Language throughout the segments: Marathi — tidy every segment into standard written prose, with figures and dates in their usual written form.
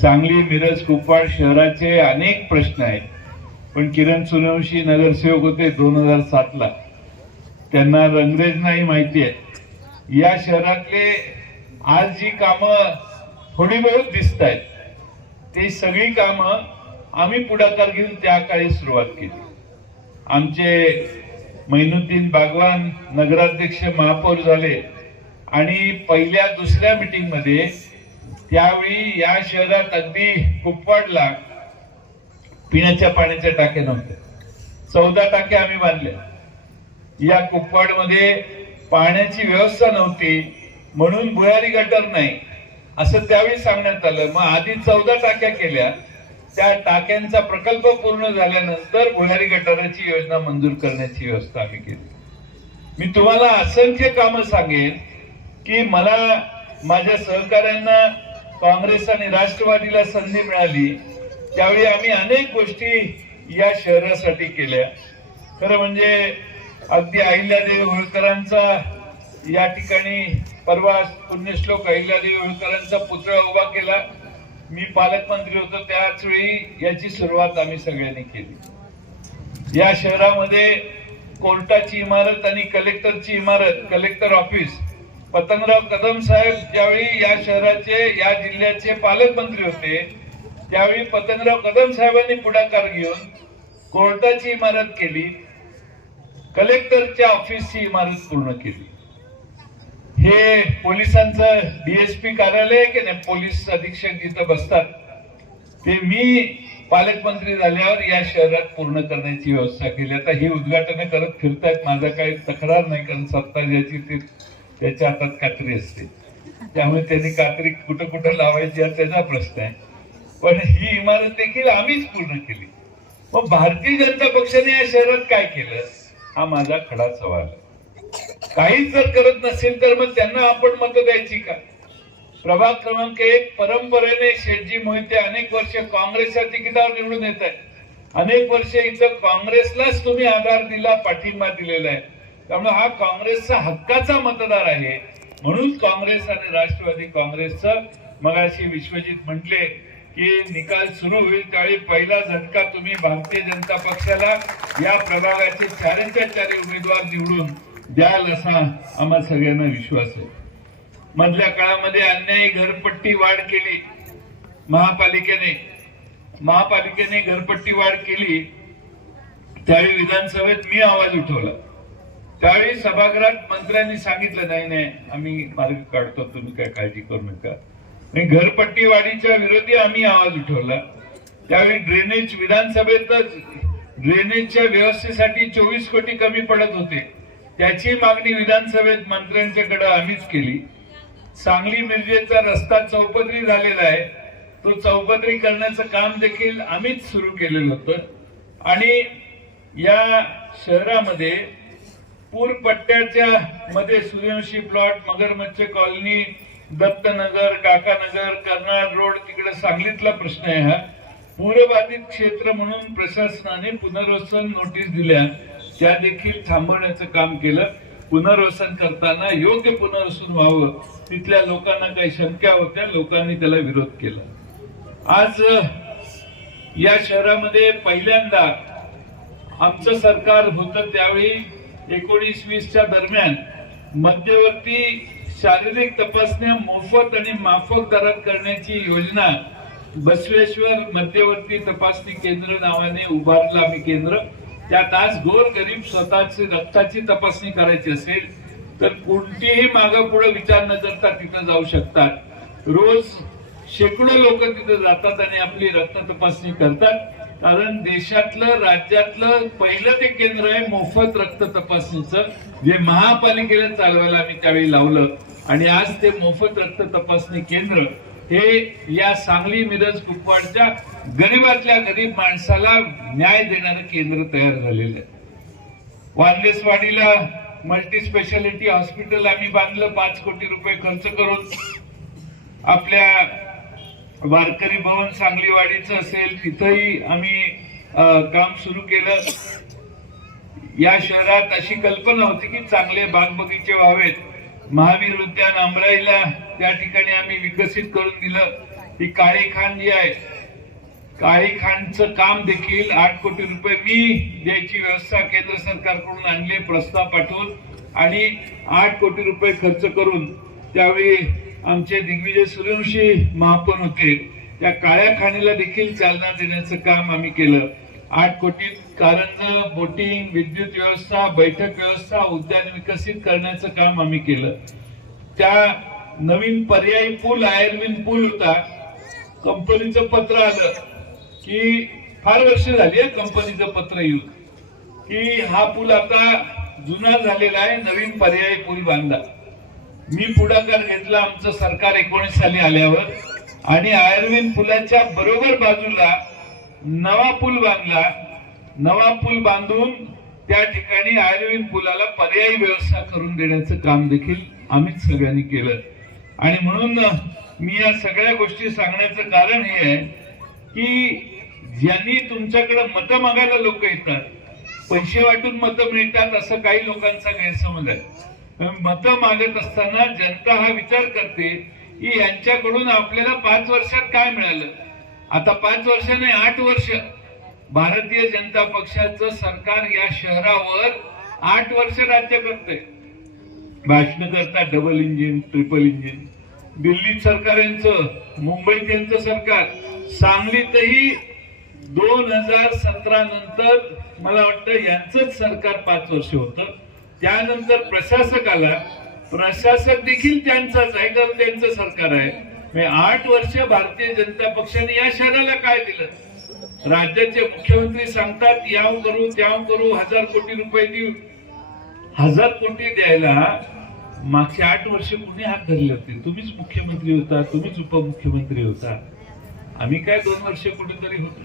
सांगली, मिरज, कुपवाड शहराचे अनेक प्रश्न आहेत, पण किरण सूर्यवंशी नगरसेवक होते 2007 ला, त्यांना रंगरेजनाही माहिती आहे या शहरातले आज जी कामं थोडी बहुत दिसत आहेत ते सगळी कामं आम्ही पुढाकार घेऊन त्या काळी सुरुवात केली. आमचे मैनुद्दीन बागवान नगराध्यक्ष महापौर झाले आणि पहिल्या दुसऱ्या मीटिंग मध्ये त्यावेळी या शहरात अगदी कुपवाडला पिण्याच्या पाण्याच्या टाक्या नव्हत्या. 14 टाक्या आम्ही बांधल्या. या कुपवाड मध्ये पाण्याची व्यवस्था नव्हती म्हणून भुयारी गटर नाही असं त्यावेळी सांगण्यात आलं. मग आधी 14 टाक्या केल्या. त्या टाक्यांचा प्रकल्प पूर्ण झाल्यानंतर भुयारी गटाराची योजना मंजूर करण्याची व्यवस्था आम्ही केली. मी तुम्हाला असंख्य कामं सांगेन की मला माझ्या सहकाऱ्यांना काँग्रेस आणि राष्ट्रवादीला संधी मिळाली त्यावेळी आम्ही अनेक गोष्टी या शहरासाठी केल्या. खरं म्हणजे अगदी अहिल्यादेवी होळकरांचा या ठिकाणी परवा पुण्यश्लोक अहिल्यादेवी होळकरांचा पुतळा उभा केला. मी पालकमंत्री होतो त्याच वेळी याची सुरुवात आम्ही सगळ्यांनी केली. या शहरामध्ये कोर्टाची इमारत आणि कलेक्टरची इमारत, कलेक्टर ऑफिस, पतंगराव कदम साहेब ज्यावेळी या शहराचे या जिल्ह्याचे पालकमंत्री होते त्यावेळी पतंगराव कदम साहेबांनी पुढाकार घेऊन कोर्टाची इमारत केली, कलेक्टरच्या ऑफिसची इमारत पूर्ण केली. हे पोलिसांचं डीएसपी कार्यालय की नाही, पोलीस अधीक्षक जिथं बसतात ते मी पालकमंत्री झाल्यावर या शहरात पूर्ण करण्याची व्यवस्था केली. आता ही उद्घाटन करत फिरतायत, माझा काही तक्रार नाही कारण सत्ता ज्याची ते त्याच्या हातात कात्री असते त्यामुळे त्यांनी कात्री कुठं कुठं लावायची हा त्याचा प्रश्न आहे. पण ही इमारत देखील आम्हीच पूर्ण केली. मग भारतीय जनता पक्षाने या शहरात काय केलं हा माझा खडा सवाल आहे. काहीच जर करत नसेल तर मग त्यांना आपण मतं द्यायची का? प्रभाग क्रमांक 1 परंपरेने शेठजी मोहिते अनेक वर्ष काँग्रेसच्या तिकिटावर निवडून येत आहेत. अनेक वर्ष इथं काँग्रेसलाच तुम्ही आधार दिला, पाठिंबा दिलेला आहे. त्यामुळे हा काँग्रेसचा हक्काचा मतदार आहे. म्हणून काँग्रेस आणि राष्ट्रवादी काँग्रेसचं मगाशी विश्वजित म्हटले की निकाल सुरू होईल त्यावेळी पहिला झटका तुम्ही भारतीय जनता पक्षाला या प्रभागाचे 4च्या 4 उमेदवार निवडून द्याल असा आम्हा सगळ्यांना विश्वास आहे. मधल्या काळामध्ये अन्यायी घरपट्टी वाढ केली महापालिकेने घरपट्टी वाढ केली. त्यावेळी विधानसभेत मी आवाज उठवला. त्यावेळी सभागृहात मंत्र्यांनी सांगितलं नाही आम्ही मार्ग काढतो, तुम्ही काय काळजी करू नका. घरपट्टी वाढीच्या विरोधी आम्ही आवाज उठवला. त्यावेळी ड्रेनेज विधानसभेतच ड्रेनेजच्या व्यवस्थेसाठी 24 कोटी कमी पडत होते. त्याची मागणी विधानसभेत मंत्र्यांच्याकडे आम्हीच केली. सांगली मिरजेचा रस्ता चौपदरी झालेला आहे. तो चौपदरी करण्याचं काम देखील आम्हीच सुरू केलेलं होतं. आणि या शहरामध्ये पूरपट्ट्याच्या मध्ये सूर्यवंशी प्लॉट, मगरमच्छ कॉलनी, दत्तनगर, काकानगर, कर्नाळ रोड तिकडे सांगलीतला प्रश्न आहे. हा पूरबाधित क्षेत्र म्हणून प्रशासनाने पुनर्वसन नोटीस दिल्या, त्या देखील थांबवण्याचं काम केलं. पुनर्वसन करताना योग्य पुनर्वसन व्हावं, तिथल्या लोकांना काही शंका होत्या, लोकांनी त्याला विरोध केला. आज या शहरामध्ये पहिल्यांदा आमचं सरकार होतं त्यावेळी 19-20च्या दरम्यान मध्यवर्ती शारीरिक तपासण्या मोफत आणि माफक दरात करण्याची योजना बसवेश्वर मध्यवर्ती तपासणी केंद्र नावाने उभारलं आम्ही केंद्र. त्यात आज गोरगरीब स्वतःची रक्ताची तपासणी करायची असेल तर कोणतीही मागं पुढे विचार न करता तिथं जाऊ शकतात. रोज शेकडो लोक तिथं जातात आणि आपली रक्त तपासणी करतात. कारण देशातलं राज्यातलं पहिलं ते केंद्र आहे मोफत रक्त तपासणीचं, जे महापालिकेला चालवायला आम्ही त्यावेळी लावलं. आणि आज ते मोफत रक्त तपासणी केंद्र हे या सांगली, मिरज, कुपवाडच्या गरीबातल्या गरीब माणसाला न्याय देणारं केंद्र तयार झालेलं आहे. वानलेसवाडीला मल्टी स्पेशालिटी हॉस्पिटल आम्ही बांधलं 5 कोटी रुपये खर्च करून. आपल्या वारकरी भवन सांगलीवाडीचं असेल तिथंही आम्ही काम सुरू केलं. या शहरात अशी कल्पना होती की चांगले बाग बगीचे व्हावेत. महावीर उद्यान अमराईला त्या ठिकाणी आम्ही विकसित करून दिलं. ती काळी खाण जी आहे, काळी खाणचं काम देखील 8 कोटी रुपये मी द्यायची व्यवस्था केंद्र सरकारकडून आणले, प्रस्ताव पाठवून आणि 8 कोटी रुपये खर्च करून त्यावेळी आमचे दिग्विजय सूर्यवंशी महापौर होते, त्या काळ्या खाणीला देखील चालना देण्याचं काम आम्ही केलं. 8 कोटी कारंज, बोटिंग, विद्युत व्यवस्था, बैठक व्यवस्था, उद्यान विकसित करण्याचं काम आम्ही केलं. त्या नवीन पर्यायी पूल, आयर्विन पूल होता, कंपनीचं पत्र आलं की फार वर्ष झाली आहे कंपनीचं पत्र येऊन की हा पूल आता जुना झालेला आहे, नवीन पर्यायी पूल बांधा. मी पुढाकार घेतला आमचं सरकार 19 साली आल्यावर आणि आयर्विन पुलाच्या बरोबर बाजूला नवा पूल बांधला. नवा पूल बांधून त्या ठिकाणी आयर्विन पुलाला पर्यायी व्यवस्था करून देण्याचं काम देखील आम्हीच सगळ्यांनी केलं. आणि म्हणून मी या सगळ्या गोष्टी सांगण्याचं कारण हे आहे की ज्यांनी तुमच्याकडे मतं मागायला लोक येतात, पैसे वाटून मतं मिळतात असं काही लोकांचा गैरसमज आहे. मतं मागत असताना जनता हा विचार करते की यांच्याकडून आपल्याला 5 वर्षात काय मिळालं. आता 5 वर्ष नाही, 8 वर्ष भारतीय जनता पक्षाचं सरकार या शहरावर 8 वर्ष राज्य करतंय. भाषण करतात डबल इंजिन, ट्रिपल इंजिन. दिल्लीत सरकार यांचं, मुंबईत यांचं सरकार, सांगलीतही 2017 नंतर मला वाटतं यांचंच सरकार 5 वर्ष होतं. त्यानंतर प्रशासक आला, प्रशासक देखील त्यांचाच आहे कारण त्यांचं सरकार आहे. 8 वर्ष भारतीय जनता पक्षाने या शहराला काय दिलं. राज्याचे मुख्यमंत्री सांगतात याव करू त्याव करू, 1000 कोटी रुपये देऊ. 1000 कोटी द्यायला मागचे 8 वर्ष कुणी हात धरले होते. तुम्हीच मुख्यमंत्री होता, तुम्हीच उपमुख्यमंत्री होता. आम्ही काय 2 वर्ष कुठेतरी होतो,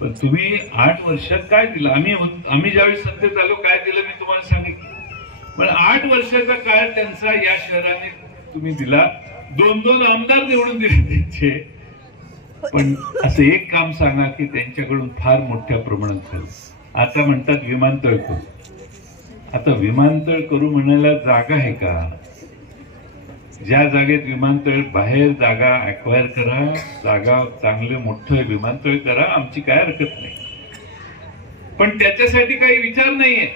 पण तुम्ही 8 वर्षात काय दिलं. आम्ही ज्यावेळी सत्तेत आलो काय दिलं मी तुम्हाला सांगितलं. पण 8 वर्षाचा काळ त्यांचा या शहराने तुम्ही दिला. 2-2 आमदार निवडून दिले त्यांचे. पण असं एक काम सांगा की त्यांच्याकडून फार मोठ्या प्रमाणात झालं. आता म्हणतात विमानतळ करू. आता विमानतळ करू म्हणायला जागा आहे का. ज्या जागेत विमानतळ, बाहेर जागा अक्वायर करा, जागा चांगलं मोठं विमानतळ करा, आमची काय हरकत नाही. पण त्याच्यासाठी काही विचार नाहीये.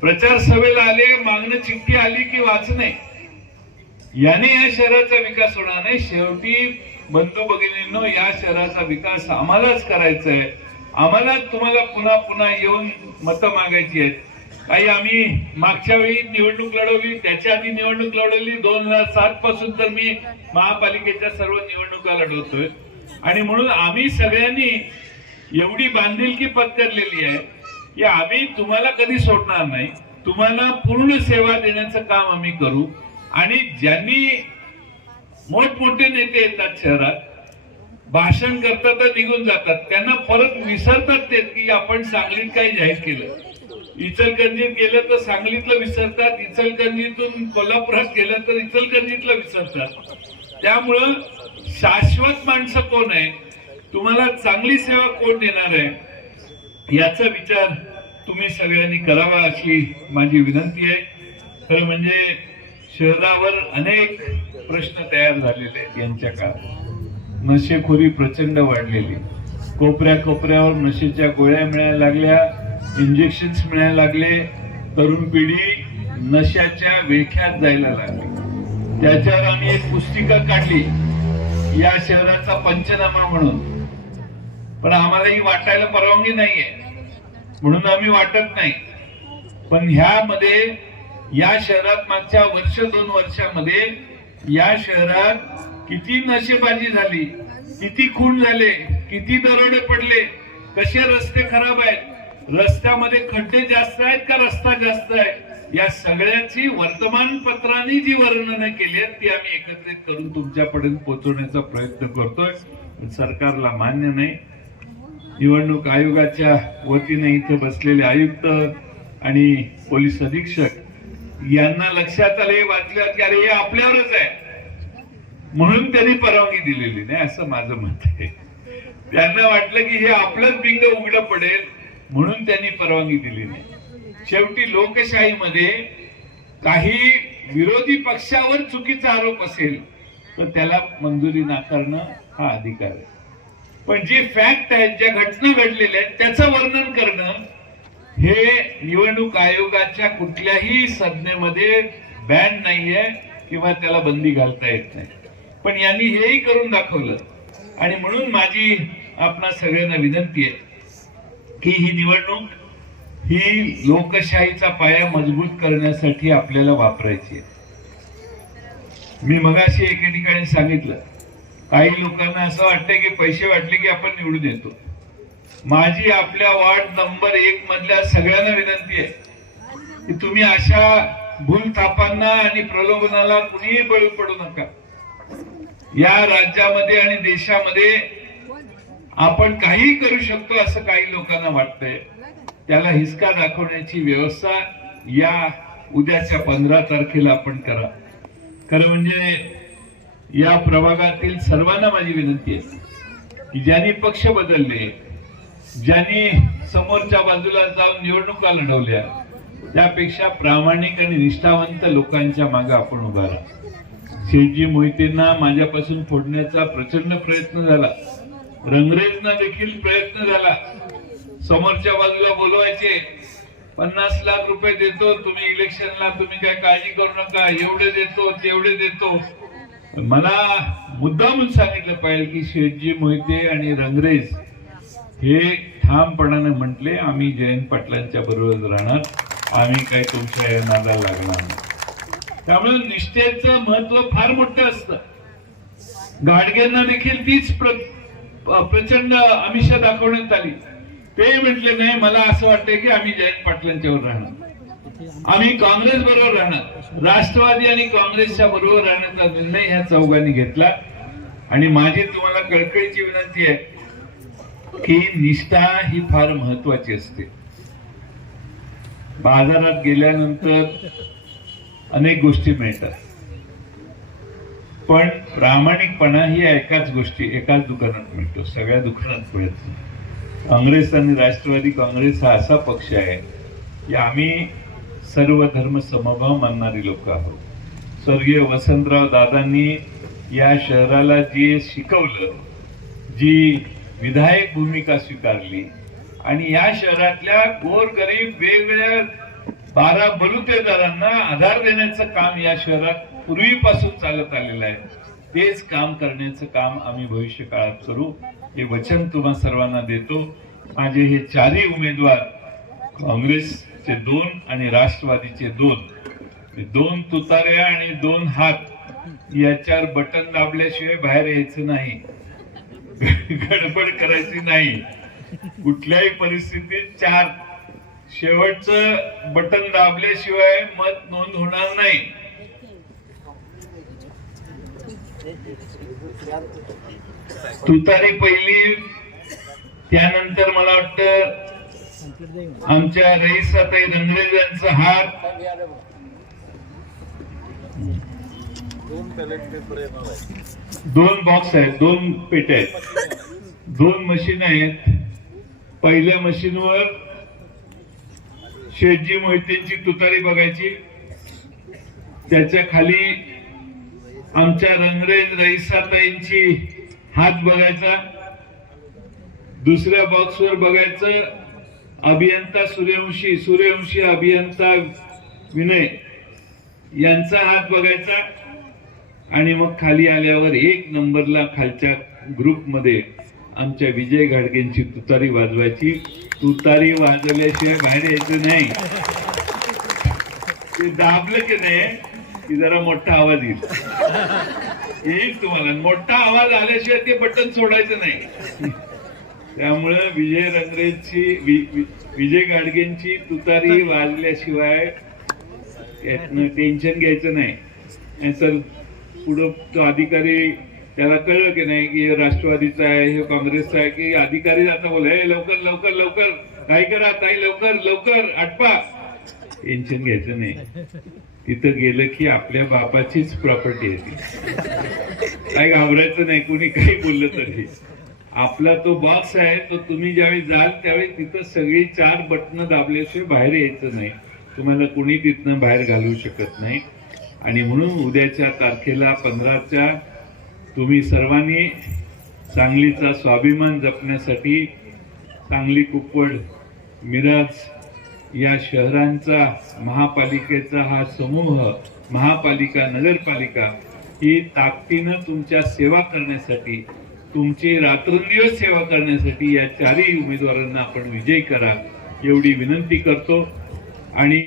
प्रचार सभेला आले, मागणं चिठ्ठी आली की वाचणे, याने या शहराचा विकास होणार नाही. शेवटी बंधू भगिनींनो, या शहराचा विकास आम्हालाच करायचा आहे. आम्हाला तुम्हाला पुन्हा पुन्हा येऊन मतं मागायची आहेत. काही आम्ही मागच्या वेळी निवडणूक लढवली, त्याच्या आधी निवडणूक लढवली. 2007 पासून तर मी महापालिकेच्या सर्व निवडणुका लढवतोय. आणि म्हणून आम्ही सगळ्यांनी एवढी बांधिलकी पत्करलेली आहे की आम्ही तुम्हाला कधी सोडणार नाही. तुम्हाला पूर्ण सेवा देण्याचं काम आम्ही करू. आणि ज्यांनी मोठमोठे नेते येतात शहरात, भाषण करतात तर निघून जातात, त्यांना परत विसरतात ते की आपण सांगलीत काही जाहीर केलं. इचलकरंजीत गेलं तर सांगलीतलं विसरतात, इचलकरंजीतून कोल्हापुरात गेलं तर इचलकरंजीतलं विसरतात. त्यामुळं शाश्वत माणसं कोण आहे, तुम्हाला चांगली सेवा कोण देणार आहे, याचा विचार तुम्ही सगळ्यांनी करावा अशी माझी विनंती आहे. खरं म्हणजे शहरावर अनेक प्रश्न तयार झालेले आहेत यांच्या काळात. नशेखोरी प्रचंड वाढलेली, कोपऱ्या कोपऱ्यावर नशेच्या गोळ्या मिळायला लागल्या, इंजेक्शन्स मिळायला लागले. तरुण पिढी नशाच्या वेख्यात जायला लागली. त्याच्यावर आम्ही एक पुस्तिका काढली, या शहराचा पंचनामा म्हणून. पण आम्हाला ही वाटायला परवानगी नाहीये म्हणून आम्ही वाटत नाही. पण ह्यामध्ये या शहरात मागच्या 1-2 वर्षामध्ये या शहरात किती नशेबाजी झाली, किती खून झाले, किती दरोडे पडले, कसे रस्ते खराब आहेत, रस्त्यामध्ये खड्डे जास्त आहेत का रस्ता जास्त आहे, या सगळ्याची वर्तमानपत्रांनी जी वर्णनं केली आहेत ती आम्ही एकत्रित करून तुमच्यापर्यंत पोहोचवण्याचा प्रयत्न करतोय. सरकारला मान्य नाही. निवडणूक आयोगाच्या वतीने इथे बसलेले आयुक्त आणि पोलीस अधीक्षक यांना लक्षात आले, वाचलं की अरे हे आपल्यावरच आहे म्हणून त्यांनी परवानगी दिलेली नाही असं माझं मत आहे. त्यांना वाटलं की हे आपलंच बिंग उघडं पडेल म्हणून त्यांनी परवानगी दिली नाही. शेवटी लोकशाहीमध्ये काही विरोधी पक्षावर चुकीचा आरोप असेल तर त्याला मंजुरी नाकारणं हा अधिकार आहे. पण जे फॅक्ट आहेत, ज्या घटना घडलेल्या आहेत त्याचं वर्णन करणं हे निवडणूक आयोगाच्या कुठल्याही संज्ञेमध्ये बॅन नाहीये किंवा त्याला बंदी घालता येत नाही. पण यांनी हेही करून दाखवलं. आणि म्हणून माझी आपणा सगळ्यांना विनंती आहे की ही निवडणूक ही लोकशाहीचा पाया मजबूत करण्यासाठी आपल्याला वापरायची आहे. मी मगाशी एके ठिकाणी सांगितलं, काही लोकांना असं वाटतं की पैसे वाटले की आपण निवडून येतो. माझी आपल्या वार्ड नंबर 1 मधल्या सगळ्यांना विनंती आहे की तुम्ही अशा भूलथापांना आणि प्रलोभनाला कुणीही बळी पडू नका. या राज्यामध्ये आणि देशामध्ये आपण काही करू शकतो असं काही लोकांना वाटतंय. त्याला हिसका दाखवण्याची व्यवस्था या उद्याच्या 15 तारखेला आपण करा. खरं म्हणजे या प्रभागातील सर्वांना माझी विनंती आहे की ज्यांनी पक्ष बदलले, ज्यांनी समोरच्या बाजूला जाऊन निवडणुका लढवल्या, त्यापेक्षा प्रामाणिक आणि निष्ठावंत लोकांच्या मागे आपण उभा राहा. शेठजी मोहितेंना माझ्यापासून फोडण्याचा प्रचंड प्रयत्न झाला, रंगरेजना देखील प्रयत्न झाला. समोरच्या बाजूला बोलवायचे, 50 लाख रुपये देतो तुम्ही इलेक्शनला, तुम्ही काय काळजी करू नका, एवढे देतो तेवढे देतो. मला मुद्दामून सांगितलं पाहिजे की शेठजी मोहिते आणि रंगरेज हे ठामपणाने म्हटले, आम्ही जयंत पाटलांच्या बरोबर राहणार, आम्ही काही तुमच्या या नादाला लागणार नाही. त्यामुळे निष्ठेचं महत्व फार मोठं असतं. गाडगेंना देखील तीच प्रचंड आमिषा दाखवण्यात आली. ते म्हटले नाही, मला असं वाटतंय की आम्ही जयंत पाटलांच्यावर राहणार, आम्ही काँग्रेस बरोबर राहणार. राष्ट्रवादी आणि काँग्रेसच्या बरोबर राहण्याचा निर्णय ह्या चौघांनी घेतला. आणि माझी तुम्हाला कळकळीची विनंती आहे की निष्ठा ही फार महत्वाची असते. बाजारात गेल्यानंतर अनेक गोष्टी मिळतात, पण प्रामाणिकपणा ही एकाच दुकानात मिळतो, सगळ्या दुकानात मिळत नाही. काँग्रेस आणि राष्ट्रवादी काँग्रेस हा असा पक्ष आहे की आम्ही सर्व धर्म समभाव मानणारी लोक आहोत. स्वर्गीय वसंतराव दादांनी या शहराला जे शिकवलं, जी विधायक भूमिका स्वीकारली आणि या शहरातल्या गोरगरीब वेगवेगळ्या 12 बलुतेदारांना आधार देण्याचं काम या शहरात पूर्वीपासून चालत आलेलं आहे. तेच काम करण्याचं काम आम्ही भविष्य काळात करू, हे वचन तुम्हा सर्वांना देतो. माझे हे चारही उमेदवार, काँग्रेसचे 2 आणि राष्ट्रवादीचे 2 तुतार्या आणि 2 हात, याच्यावर बटन दाबल्याशिवाय बाहेर यायचं नाही, गडबड करायची नाही. कुठल्याही परिस्थितीत 4 शेवटचं बटन दाबल्याशिवाय मत नोंद होणार नाही. तुतारी पहिली, त्यानंतर मला वाटतं आमच्या रईसाताई रंगरेज यांचा हात, 2 बॉक्स आहेत, 2 पेट्या आहेत, 2 मशीन आहेत. पहिल्या मशीनवर शेठजी मोहितेंची तुतारी बघायची, त्याच्या खाली आमच्या रंगरेज रईसाताईंची हात बघायचा. दुसऱ्या बॉक्सवर बघायचं अभियंता सूर्यवंशी अभियंता विनय यांचा हात बघायचा. आणि मग खाली आल्यावर 1 नंबरला खालच्या ग्रुपमध्ये आमच्या विजय घाडगेंची तुतारी वाजवायची. तुतारी वाजवल्याशिवाय बाहेर यायचं नाही. ते दाबलं की नाही की जरा मोठा आवाज येईल तुम्हाला. मोठा आवाज आल्याशिवाय ते बटन सोडायचं नाही. त्यामुळं विजय घाडगेंची तुतारी वाजल्याशिवाय यातनं टेन्शन घ्यायचं नाही. नाहीतर पुढं तो अधिकारी, त्याला कळलं की नाही की राष्ट्रवादीचा आहे, हे काँग्रेसचा आहे, की अधिकारी आता बोला लवकर लवकर लवकर काय करा ताई, लवकर लवकर आटपा. टेन्शन घ्यायचं नाही. तिथं गेलं की आपल्या बापाचीच प्रॉपर्टी आहे, काय घाबरायचं नाही. कुणी काही बोललं तरी आपला तो बॉक्स आहे, तो तुम्ही ज्यावेळी जाल त्यावेळी तिथं सगळी 4 बटणं दाबल्याशिवाय बाहेर यायचं नाही. तुम्हाला कुणी तिथनं बाहेर घालवू शकत नाही. आणि म्हणून उद्याच्या तारखेला 15च्या तुम्ही सर्वांनी सांगलीचा स्वाभिमान जपण्यासाठी सांगली, कुपवाड, मिरज या शहरांचा महापालिकेचा हा समूह, महापालिका, नगरपालिका ही ताकदीनं तुमच्या सेवा करण्यासाठी, तुमची रात्रंदिवस सेवा करण्यासाठी या चारही उमेदवारांना आपण विजयी करा एवढी विनंती करतो. आणि